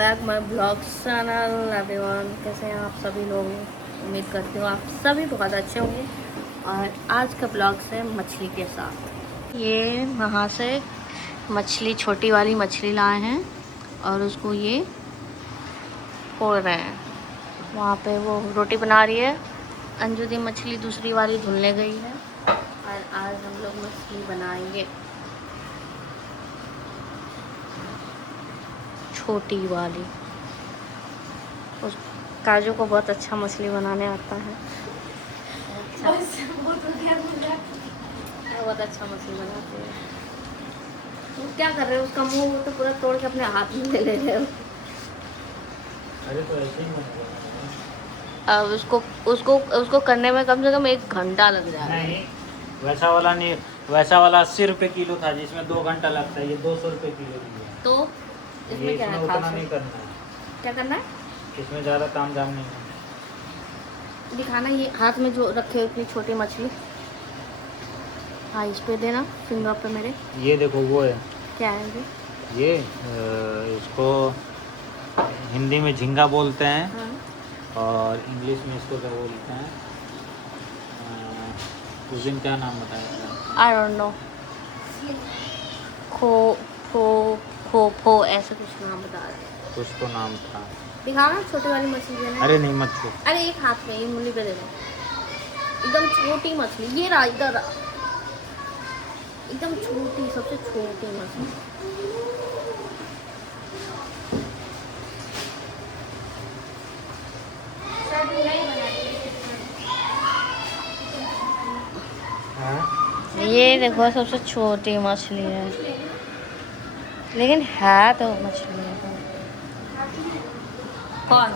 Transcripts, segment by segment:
Back my blog channel everyone. कैसे हैं आप सभी लोग? उम्मीद करती हूँ आप सभी बहुत अच्छे होंगे। और आज का ब्लॉग से मछली के साथ ये वहाँ से मछली, छोटी वाली मछली लाए हैं और उसको ये फोड़ रहे हैं। वहाँ पे वो रोटी बना रही है। अंजू दी मछली दूसरी वाली धुलने गई है और आज हम लोग मछली बनाएंगे, छोटी वाली। उस काजू को बहुत अच्छा मछली बनाने आता है। अच्छा, बहुत अच्छा मछली बनाती है। तो क्या कर रहे हो? उसका मुंह तो पूरा तोड़ के अपने हाथ में ले रहे हो। अरे तो ऐसे ही अब उसको करने में कम से कम 1 घंटा लग जाएगा। नहीं, वैसा वाला नहीं, वैसा वाला 80 रुपये किलो था जिसमें 2 घंटा लगता है। ये 200 रुपये किलो की है। तो इसमें क्या है? उतना नहीं करना है। क्या करना है? इसमें ज़्यादा ताम झाम नहीं है। दिखाना ये हाथ में जो रखे हो इतनी छोटी मछली। हाँ, इस पे देना, फिंगर पे मेरे। ये देखो वो है। क्या है ये इसको हिंदी में झींगा बोलते हैं। हाँ। और इंग्लिश में इसको क्या बोलते हैं? उस दिन क्या नाम बताया था? I don't know. Kho kho kho kho ऐसा कुछ नाम बता रहे हैं। कुछ तो नाम था। दिखाना छोटी वाली मछली देना। अरे नहीं, मत छू। अरे एक हाथ में, ये मुंडी पे दे दो। एकदम छोटी मछली, ये रहा, इधर रहा। एकदम छोटी, सबसे छोटी मछली। ये देखो, सबसे छोटी मछली है, लेकिन है तो मछली है। कौन?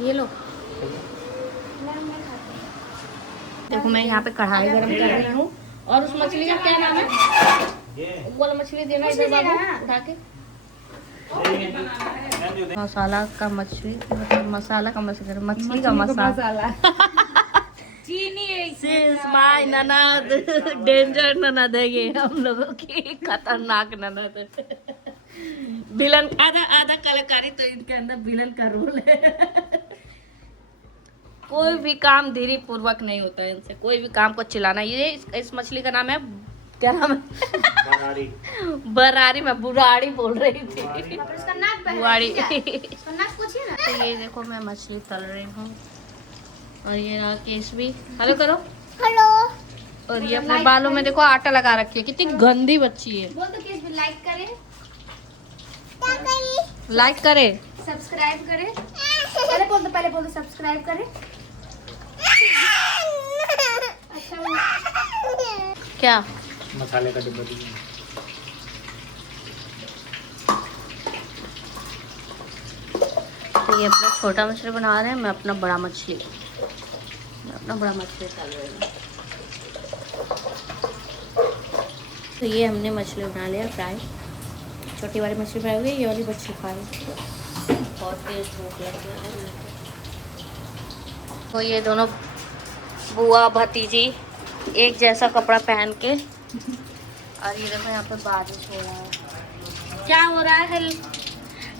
ये लो। देखो, मैं यहाँ पे कढ़ाई गरम कर रही हूँ। और उस मछली का क्या नाम है? वो वाला मछली देना इधर बाबू, उठा के। मसाला का मछली, मतलब मसाला का मछली, मछली का मसाला। माय ननद, डेंजर ननद है ये हम लोगों की, खतरनाक ननद है। विलन, आधा कलाकारी तो इनके अंदर विलन का रोल है। कोई भी काम धीरे पूर्वक नहीं होता है इनसे, कोई भी काम को चिल्लाना। ये इस मछली का नाम है, क्या नाम है? बरारी। बरारी। मैं बुराड़ी बोल रही थी। बुराड़ी। तो ये देखो, मैं मछली तल रही हूँ। और ये रहा केस भी। हेलो करो। हेलो। और ये अपने बालों में देखो आटा लगा रखी है, कितनी गंदी बच्ची है। बोल तो केस भी लाइक करे। लाइक करे, सब्सक्राइब करे। पहले बोल दो सब्सक्राइब करे। अच्छा, क्या मसाले का डिब्बा दीजिए। तो ये अपना छोटा मछली बना रहे हैं, मैं अपना बड़ा मछली तल रही हूँ। तो ये हमने मछली बना लिया फ्राई। छोटी वाली मछली फ्राई हो गई, ये वाली मछली फ्राई। बहुत तेज भूख लग रही है। तो ये दोनों बुआ भतीजी एक जैसा कपड़ा पहन के, और ये देखो यहाँ पे बारिश हो रहा है। क्या हो रहा है?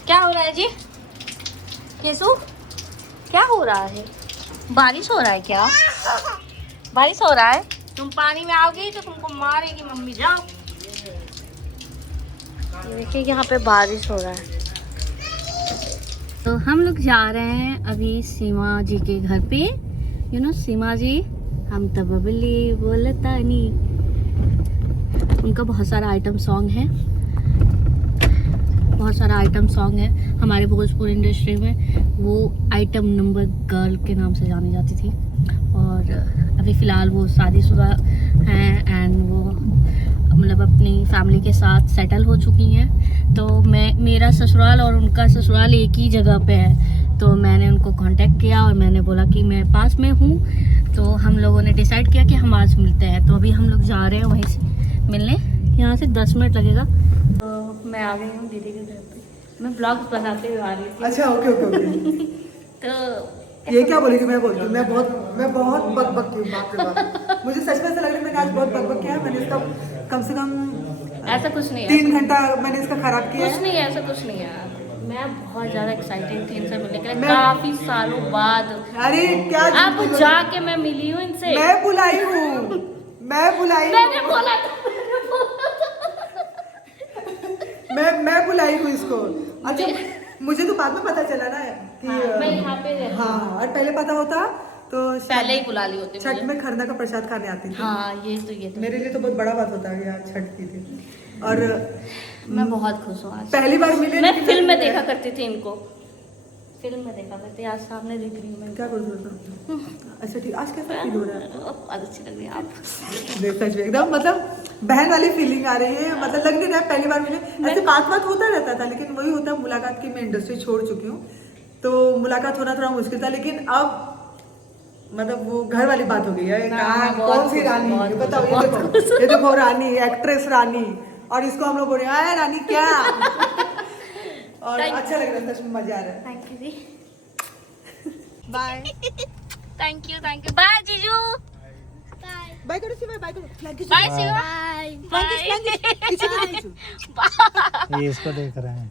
क्या हो रहा है जी? केसु, क्या हो रहा है? बारिश हो रहा है क्या? बारिश हो रहा है? तुम पानी में आओगी तो तुमको मारेगी मम्मी, जाओ। ये देखिए, यहाँ पे बारिश हो रहा है। तो हम लोग जा रहे हैं अभी सीमा जी के घर पे। सीमा जी, हम तो बबली बोलता नहीं। उनका बहुत सारा आइटम सॉन्ग है, हमारे भोजपुर इंडस्ट्री में। वो आइटम नंबर गर्ल के नाम से जानी जाती थी। और अभी फ़िलहाल वो शादीशुदा हैं एंड वो मतलब अपनी फैमिली के साथ सेटल हो चुकी हैं। तो मेरा ससुराल और उनका ससुराल एक ही जगह पे है। तो मैंने उनको कांटेक्ट किया और मैंने बोला कि मैं पास में हूँ। तो हम लोगों ने डिसाइड किया कि हम आज मिलते हैं। तो अभी हम लोग जा रहे हैं वहीं से मिलने। यहाँ से 10 मिनट लगेगा। तो मैं आ गई हूँ दीदी के घर पे। मैं ब्लॉग बनाते हुए आ रही थी। अच्छा, ओके। तो ये क्या बोलेगी? मैं बोलती हूँ, मैं बहुत बकबक की हूँ। बाप रे बाप, मुझे सच में ऐसा लग रहा है मैंने आज बहुत बकबक किया है। मैंने इसका कम से कम ऐसा कुछ नहीं है, 3 घंटा मैंने इसका खराब किया कुछ है। नहीं है, ऐसा कुछ नहीं है। मैं बहुत ज्यादा एक्साइटेड थी इनसे मिलने के लिए, काफी सालों बाद। अरे क्या अब जाके मैं मिली हूँ इनसे। मैं बुलाई हूँ मैंने बोला मैं बुलाई हूँ इसको। अच्छा मुझे तो बाद में पता चला ना कि मैं यहाँ पे रहती हूँ। हाँ, और पहले पता होता तो पहले ही बुला ली होती छठ मुझे। में खरना का प्रसाद खाने आती थी। हाँ ये तो मेरे लिए तो बहुत बड़ा बात होता है यार, छठ की थी। और मैं बहुत खुश हूँ आज। पहली बार मिले, मैं लेकिन फिल्म में देखा करती थी इनको, फिल्म में देखा करती, आज सामने देख रही हूँ मैं। क्या करूँ तो अच्छा ठीक, आज कैसा फील हो रहा है? बहुत अच्छी लग रही है आप। सच में एकदम मतलब बहन वाली फीलिंग आ रही है, मतलब लग नहीं रहा है पहली बार मिले। ऐसे बात होता रहता था, लेकिन वही होता है मुलाकात की, मैं इंडस्ट्री छोड़ चुकी हूँ तो मुलाकात होना थोड़ा मुश्किल था, लेकिन अब मतलब वो घर वाली बात हो गई है। कहाँ कौन सी रानी, ये बताओ, ये देखो रानी, एक्ट्रेस रानी, और इसको हम लोग बोल रहे हैं रानी क्या। और अच्छा लग रहा है, सच में मजा आ रहा है। थैंक यू जी। बाय थैंक यू बाय जीजू। बाय करो सी, बाय करो, बाय शिवा। बाय ये इसको देख रहे हैं।